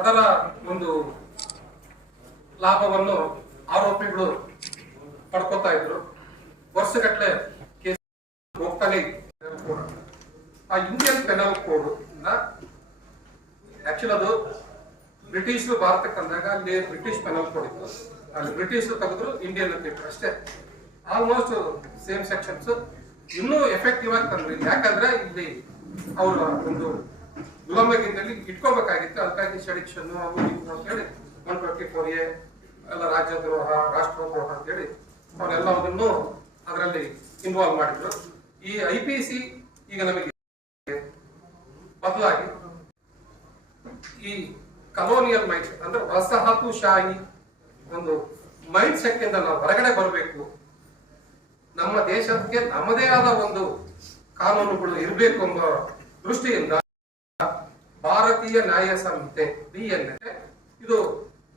ಅದರ ಒಂದು ಲಾಭವನ್ನು ಆರೋಪಿಗಳು ಪಡ್ಕೋತಾ ಇದ್ರು. ವರ್ಷಗಟ್ಟಲೆ ಕೇಸ್ ಹೋಗ್ತಾನೆ ಇತ್ತು. ಆ ಇಂಡಿಯನ್ ಪೆನಲ್ ಕೋಡ್ ಆಕ್ಚುಲಿ ಅದು ಬ್ರಿಟಿಷರು ಭಾರತಕ್ಕೆ ಅಂದಾಗ ಅಲ್ಲಿ ಬ್ರಿಟಿಷ್ ಪೆನಲ್ ಕೋಡ್ ಇತ್ತು. ಅಲ್ಲಿ ಬ್ರಿಟಿಷರು ತೆಗೆದ್ರು, ಇಂಡಿಯನ್ ಅಂತ ಇಟ್ಟರು ಅಷ್ಟೇ. ಆಲ್ಮೋಸ್ಟ್ ಸೇಮ್ ಸೆಕ್ಷನ್ಸ್ ಇನ್ನೂ ಎಫೆಕ್ಟಿವ್ ಆಗಿ ತಂದ್ರಿ. ಯಾಕಂದ್ರೆ ಇಲ್ಲಿ ಅವರ ಒಂದು ಗುಲಾಮಗಿರಿಯಲ್ಲಿ ಇಟ್ಕೋಬೇಕಾಗಿತ್ತು. ಅದಕ್ಕಾಗಿ ಸೆಡಿಕ್ಷನ್ ಅಂತ ಹೇಳಿ 124A ಎಲ್ಲ ರಾಜ್ಯದ್ರೋಹ, ರಾಷ್ಟ್ರದ್ರೋಹ ಅಂತ ಹೇಳಿ ಅವರೆಲ್ಲವನ್ನು ಅದರಲ್ಲಿ ಇನ್ವಾಲ್ವ್ ಮಾಡಿದ್ರು. ಈ IPC ಈಗ ನಮಗೆ ಬದಲಾಗಿ ಈ ಕಲೋನಿಯಲ್ ಮೈಂಡ್ ಅಂದ್ರೆ ವಸಾಹತುಶಾಹಿ ಒಂದು ಮೈಂಡ್ ಸೆಟ್ ಇಂದ ನಾವು ಹೊರಗಡೆ ಬರಬೇಕು. ನಮ್ಮ ದೇಶಕ್ಕೆ ನಮ್ಮದೇ ಆದ ಒಂದು ಕಾನೂನುಗಳು ಇರಬೇಕು ಎಂಬ ದೃಷ್ಟಿಯಿಂದ ಭಾರತೀಯ ನ್ಯಾಯ ಸಂಹಿತೆ BNS ಇದು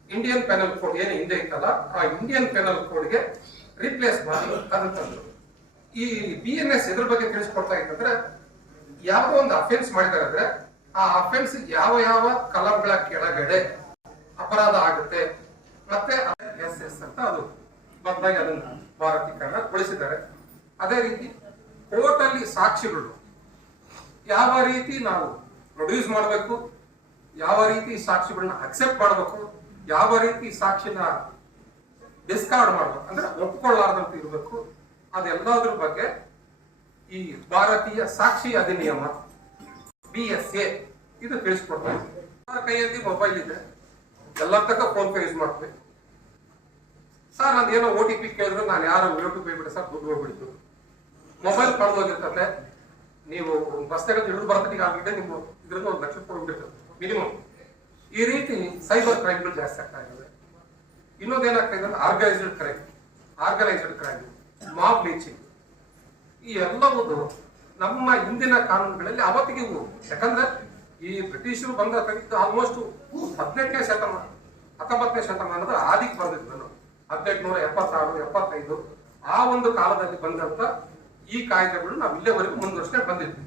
ಇಂಡಿಯನ್ ಪೆನಲ್ ಕೋಡ್ ಏನು ಹಿಂದೆ ಇತ್ತಲ್ಲ, ಆ ಇಂಡಿಯನ್ ಪೆನಲ್ ಕೋಡ್ಗೆ ರಿಪ್ಲೇಸ್ ಮಾಡಿ ಅದನ್ನ ತಂದ್ರು. ಈ BNS ಇದ್ರ ಬಗ್ಗೆ ತಿಳಿಸ್ಕೊಡ್ತಾ ಇತ್ತಂದ್ರೆ, ಯಾವುದೋ ಒಂದು ಅಫೆನ್ಸ್ ಮಾಡಿದಾರೆ ಅಂದ್ರೆ ಆ ಅಫೆನ್ಸ್ ಯಾವ ಯಾವ ಕಲಂಗಳ ಕೆಳಗಡೆ ಅಪರಾಧ ಆಗುತ್ತೆ, ಮತ್ತೆ SS ಅಂತ ಅದು ಬದಲಾಗಿ ಅದನ್ನು ಭಾರತೀಕರಣಗೊಳಿಸಿದ್ದಾರೆ. ಅದೇ ರೀತಿ ಕೋರ್ಟ್ ಅಲ್ಲಿ ಸಾಕ್ಷಿಗಳು ಯಾವ ರೀತಿ ನಾವು ಪ್ರೊಡ್ಯೂಸ್ ಮಾಡಬೇಕು, ಯಾವ ರೀತಿ ಸಾಕ್ಷಿಗಳನ್ನ ಅಕ್ಸೆಪ್ಟ್ ಮಾಡಬೇಕು, ಯಾವ ರೀತಿ ಸಾಕ್ಷಿನ ಡಿಸ್ಕಾರ್ಡ್ ಮಾಡಬೇಕು ಅಂದ್ರೆ ಒಪ್ಪಿಕೊಳ್ಳಾರ್ದಂತ ಇರಬೇಕು, ಅದೆಲ್ಲದ್ರ ಬಗ್ಗೆ ಈ ಭಾರತೀಯ ಸಾಕ್ಷಿ ಅಧಿನಿಯಮ BSA ಇದು ತಿಳಿಸ್ಕೊಡ್ತಾರೆ. ಕೈಯಲ್ಲಿ ಮೊಬೈಲ್ ಇದೆ, ಎಲ್ಲರ ತಕ್ಕ ಫೋನ್ ಪೇ ಯೂಸ್ ಮಾಡ್ತೀವಿ. ಸರ್ ನಾನು ಏನೋ OTP ಕೇಳಿದ್ರೆ ನಾನು ಯಾರು YouTube ಬಿಡಿ ಸರ್ ದುಡ್ಡು ಹೋಗ್ಬಿಡ್ತು, ಮೊಬೈಲ್ ಕಳೆದೋಗಿರ್ತದೆ, ನೀವು ಬಸ್ ತಗೊಂಡು ಹಿಡಿದು ಬರ್ತೀನಿ ಆಗಿದೆ, ನಿಮ್ಮ ಇದ್ರಿಂದ 1 ಲಕ್ಷ ರೂಪಾಯಿ ಹೋಗ್ಬಿಡ್ತದೆ ಮಿನಿಮಮ್. ಈ ರೀತಿ ಸೈಬರ್ ಕ್ರೈಮ್ಗಳು ಜಾಸ್ತಿ ಆಗ್ತಾ ಇದ್ದಾವೆ. ಇನ್ನೊಂದೇನಾಗ್ತಾ ಇದೆ ಅಂದ್ರೆ ಆರ್ಗನೈಸ್ಡ್ ಕ್ರೈಮ್, ಮಾಬ್ ಲೀಚಿಂಗ್, ಈ ಎಲ್ಲವುದು ನಮ್ಮ ಹಿಂದಿನ ಕಾನೂನುಗಳಲ್ಲಿ ಅವತ್ತಿಗೆ ಇವು. ಯಾಕಂದ್ರೆ ಈ ಬ್ರಿಟಿಷರು ಬಂದ ಆಲ್ಮೋಸ್ಟ್ 18ನೇ ಶತಮಾನ 19ನೇ ಶತಮಾನದ ಆದಿಗೆ ಬಂದಿದ್ದು. 1876 75 ಆ ಒಂದು ಕಾಲದಲ್ಲಿ ಬಂದಂತ ಈ ಕಾಯ್ದೆಗಳು ನಾವು ಇಲ್ಲಿವರೆಗೂ ಮುಂದುವರ್ಸ್ಕೊಂಡು ಬಂದಿದ್ವಿ.